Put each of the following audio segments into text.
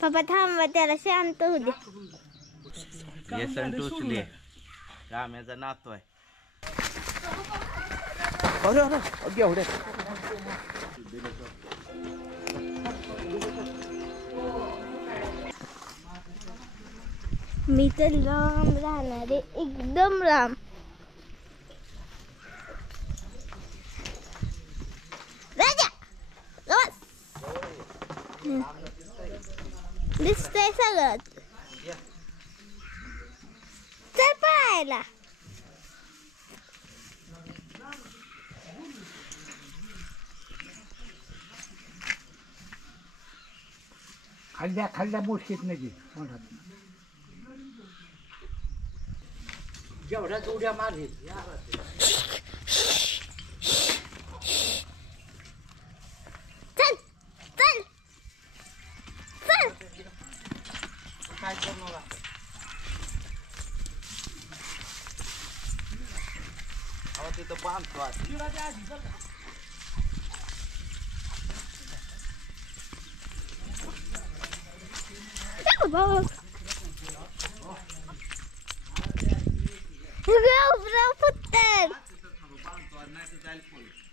पप्पा थांबा त्याला शांत होऊ दे. येसन टोचले राम्याचा नातू आहे. मी तर लांब राहणार आहे, एकदम लांब. राजा दिसतंय सगळं. चल पळायला. खाल्ल्या मुश्कित नाही जेवढ्या उड्या मारली. चल चल चल. काय करणार तिथं बांधतो पुत्तर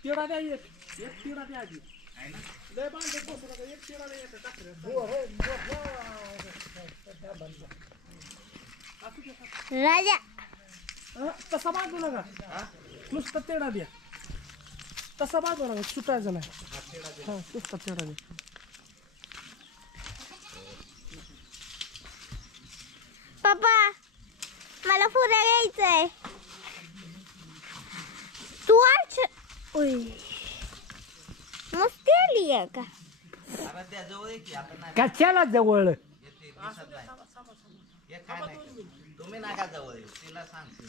तिळा द्या एक तिळा द्या आधी लय बांधत बसू नका. एक तिळा द्या येतं टाकऱ्या. राजा तसा बांधू नका. नुसतं तेढा द्या. तसा बांधू नका, सुटायचं नाही. हा नुसतं तेढा द्या. पप्पा मला पुऱ्या घ्यायचंय. तू आज मस्ती आली आहे का? कशाला जवळ तुम्ही नाका जवळ तिला सांगते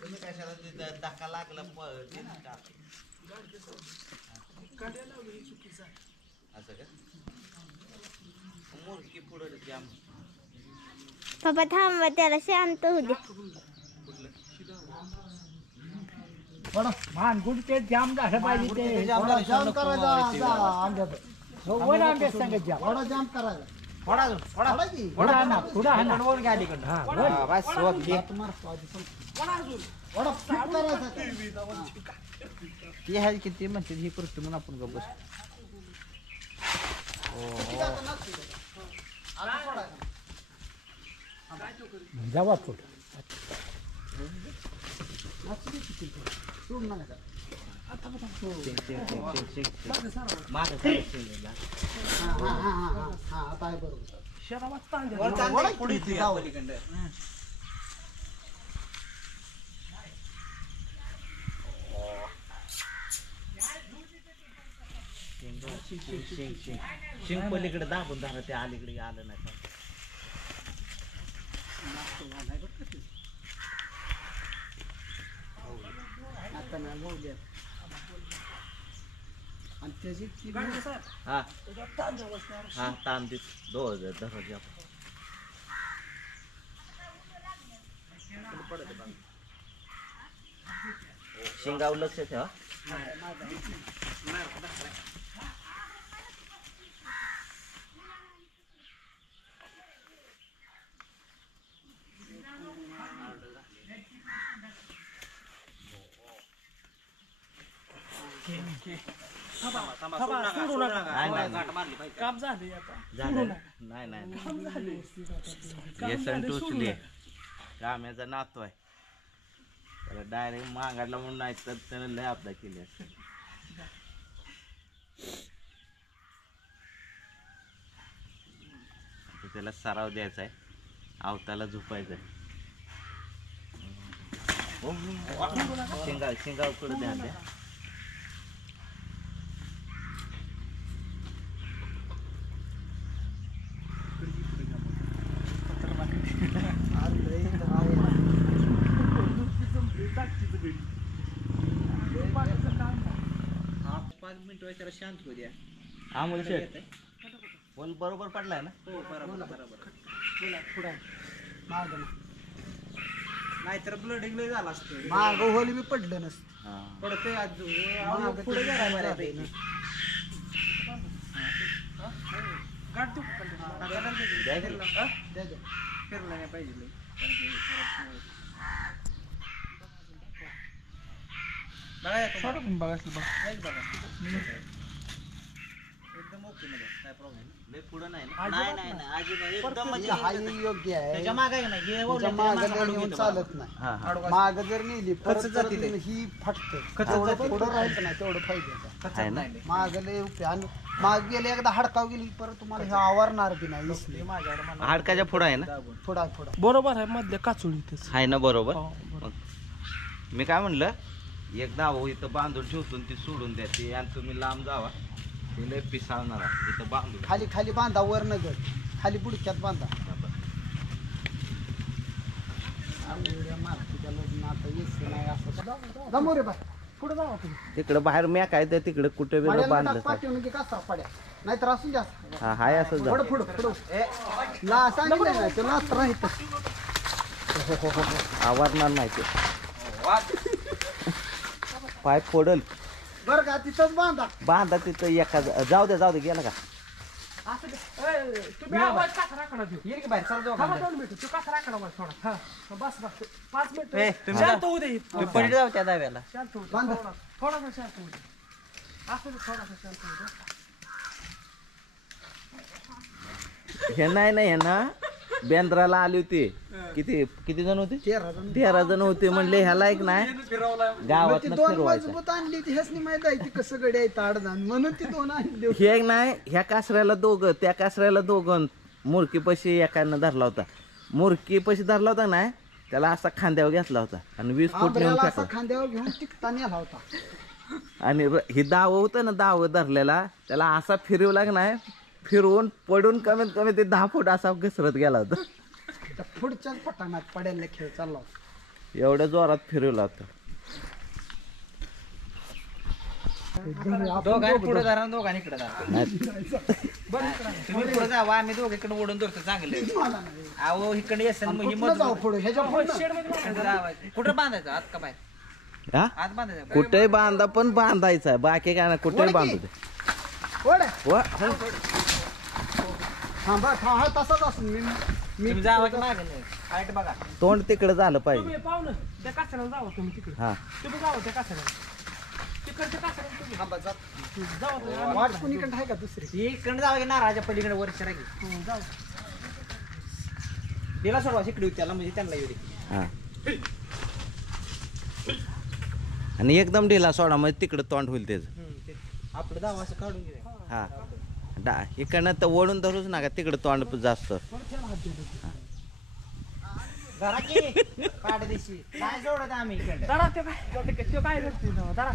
तुम्ही कशाला तिथं धक्का लागला असं का मोरकी पुढे जाम. पप्पा थांबा त्याला शांत होऊ दे. मान गुडके जाम झालं पाहिजे. ते जाम करायचा आंब्यात सांगत जाम जाम करायला. किती म्हणते ही करतो म्हणून आपण गप्प बस. जावा पुढे शिंग पलीकडे दाबून झालं ते अलीकडे आलं नाही. हा ताण देत दरवाजा शिंगावर लक्ष ठेवा. काम झाले येसन टोचले राम्याचा नातू आहे. त्याला डायरेक्ट मागायला म्हणून नाही तर त्यानं लय आपदा केली. त्याला सराव द्यायचा आहे. आवताला झोपायचं आहे. शिंगाव पुढे ध्यान द्या. पाच मिनिटं त्याला शांत होऊ द्या. अमोल शेठ फोन बरोबर पडलाय ना? हो बरोबर बरोबर. नाहीतर ब्लडिंग लय झालं असतं. माग होली मी पडलं नसतं. पडतंय आज पुढे गेला बऱ्यापैकी. काढतो कंटिन्यू. द्या की. फिरला नाही पाहिजे लय. बघा या सोडा तुम्ही बघायचं बघ. काहीच बघा एकदम ओके मध्ये काय प्रॉब्लेम लय पुढं नाही ना? अजिबात नाही नाही नाही अजिबात एकदम म्हणजे म्हणजे हाही योग्य आहे त्याच्या मागे नाही हे त्याच्या ओढलं, मागं त्याच्या मागं नेऊन घेतो चालत नाही हा हा माग जर नेली परत खचत जाते ते. ही फाटते खचत तेवढं जाते. पुढं राहायचं नाही तेवढं फायद्याचं खचत आहे ना? नाही माग लय उपयोग आणि माग गेले एकदा हडकाव गेली परत तुम्हाला हे आवरणार बी नाही इसली. ते माझ्याकडे म्हणा. हाडकाच्या पुढं आहे ना? दाबून. थोडा बरोबर आहे मधल्या काचुळीतच. आहे ना बरोबर. हो, बरोबर. मी काय म्हणलं एकदा हो इथं बांधून ठेवतो ती सोडून द्या ते आणि तुम्ही लांब जावा ते लय पिसाळणार आहे. इथं बांधून खाली बांधा वर नगर खाली बुडक्यात बांधा जमू रे बाय पुढे जावा तुम्ही. तिकडं बाहेर मॅक आहे त्या तिकडं कुठे वेगळं बांधलं पाठवून की कसा पड्या नाहीतर असून जास्त हा हाय असं जा. पुढं ला सांगितलं नाही तो लास्ट राहित आवरणार नाही ते पाय फोडल. बरं का तिथंच बांधा बांधा तिथं एका जाऊ दे गेला का? असं दे. ए, तुम्ही आवाज कासराकडे देऊ. ये की बाहेर चल जाऊ थांबा खाली. 2 मिनिटं. तू कासराकडे आवाज थोडा. हा बस 5 ए, मिनिटं. तुम्ही शांत होऊ दे. तुम्ही पडले जाऊ त्या दाव्याला शांत होऊ दे. बांधा. थोडासा शांत होऊ दे. असं दे, थोडासा शांत होऊ दे. हे नाही हे ना बेंद्राला आली होती. किती जण होते? 13 जण होते. म्हणले ह्याला एक नाही गावात ती दोन फिरवायचं. मजबूत आणली ती ह्याच माहित आहे ती कसं गडी आहे ताडदान म्हणून ती दोन आणली हे एक नाही ह्या कासऱ्याला दोघं त्या कासऱ्याला दोघं मुरकीपाशी एकानं धरला होता. मुरकीपाशी धरला होता नाही त्याला असा खांद्यावर घेतला होता आणि 20 फूट नेऊन आंब्याला असा फेकला. खांद्यावर घेऊन टिकता नेला होता आणि हे दाव होतं ना दाव धरलेला त्याला असा फिरवला की नाही फिरवून पडून कमीत कमी ते 10 फूट असा घसरत गेला होता. त्या पुढच्याच पटाणात पड्याला खेळ चालला होता. एवढ्या जोरात फिरवला होता. दोघांनी पुढे धरा आणि दोघांनी इकडे धरा नाही, तुम्ही पुढे जावा आम्ही दोघं इकडे ओढून धरतो चांगले अहो इकडे येसन आणि मग ही कुठनं जाऊ मजबूत. पुढे ह्याच्या पुढं इकडे जावायचं. कुठं बांधायचं आत का बाहेर हा आत बांधायचं कुठे बांधा पण बांधायचा आहे. बाकी काय ना कुठे बांधू दे. ओढ वा, हा बस हा तसाच असून मी तुम्ही जावा की मागे नाही हाईट बघा तोंड तिकडे झालं पाहिजे. तुम्ही पाहुणं त्या कासऱ्याला जावा तुम्ही तिकडे. हा तुम्ही जावा त्या कासऱ्याला. तिकडच्या कासऱ्याला तुम्ही थांबा, जा. जावा तुम्ही. वाट कुणीकडे आहे का दुसरी ही इकडे जावा की नारळाच्या पलीकडे वर राहील हो, जावा. तिला सोडवा इकडे त्याला म्हणजे त्यांना येऊ दे हा आणि एकदम ढिला सोडा म्हणजे तिकडे तोंड होईल त्याचं. आपलं जावं असं काढून घे हा इकडनं तर ओढून धरूच नका तिकडे तोंड जास्त. घरा की काढ दिशी काय जोडत आम्ही इकडे जरा ते काय करते ना, जरा.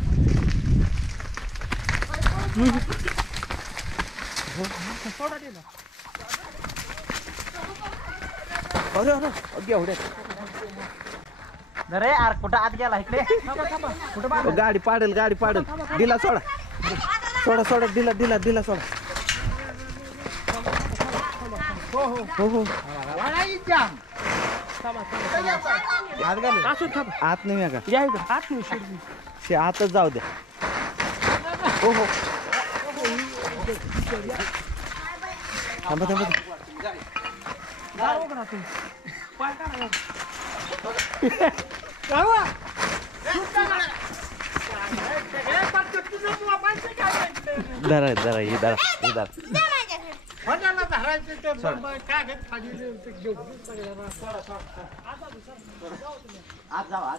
सोडा ते ना. अरे एवढ्या अरे यार कुठं आत गेला इकडे थांबा थांबा. कुठं बांधा? गाडी पाडेल ढिला सोडा ढिला सोडा. हो हो हो हो थांबा थांबा. आत घाल असू थांबा. आत नाही का या इकडं. आत नाही शिरली. ते आतच जाऊ द्या. हो हो थांबा जाऊ बघा तुम्ही. पाय काढा. जावा. धरा ही धरा आत जावा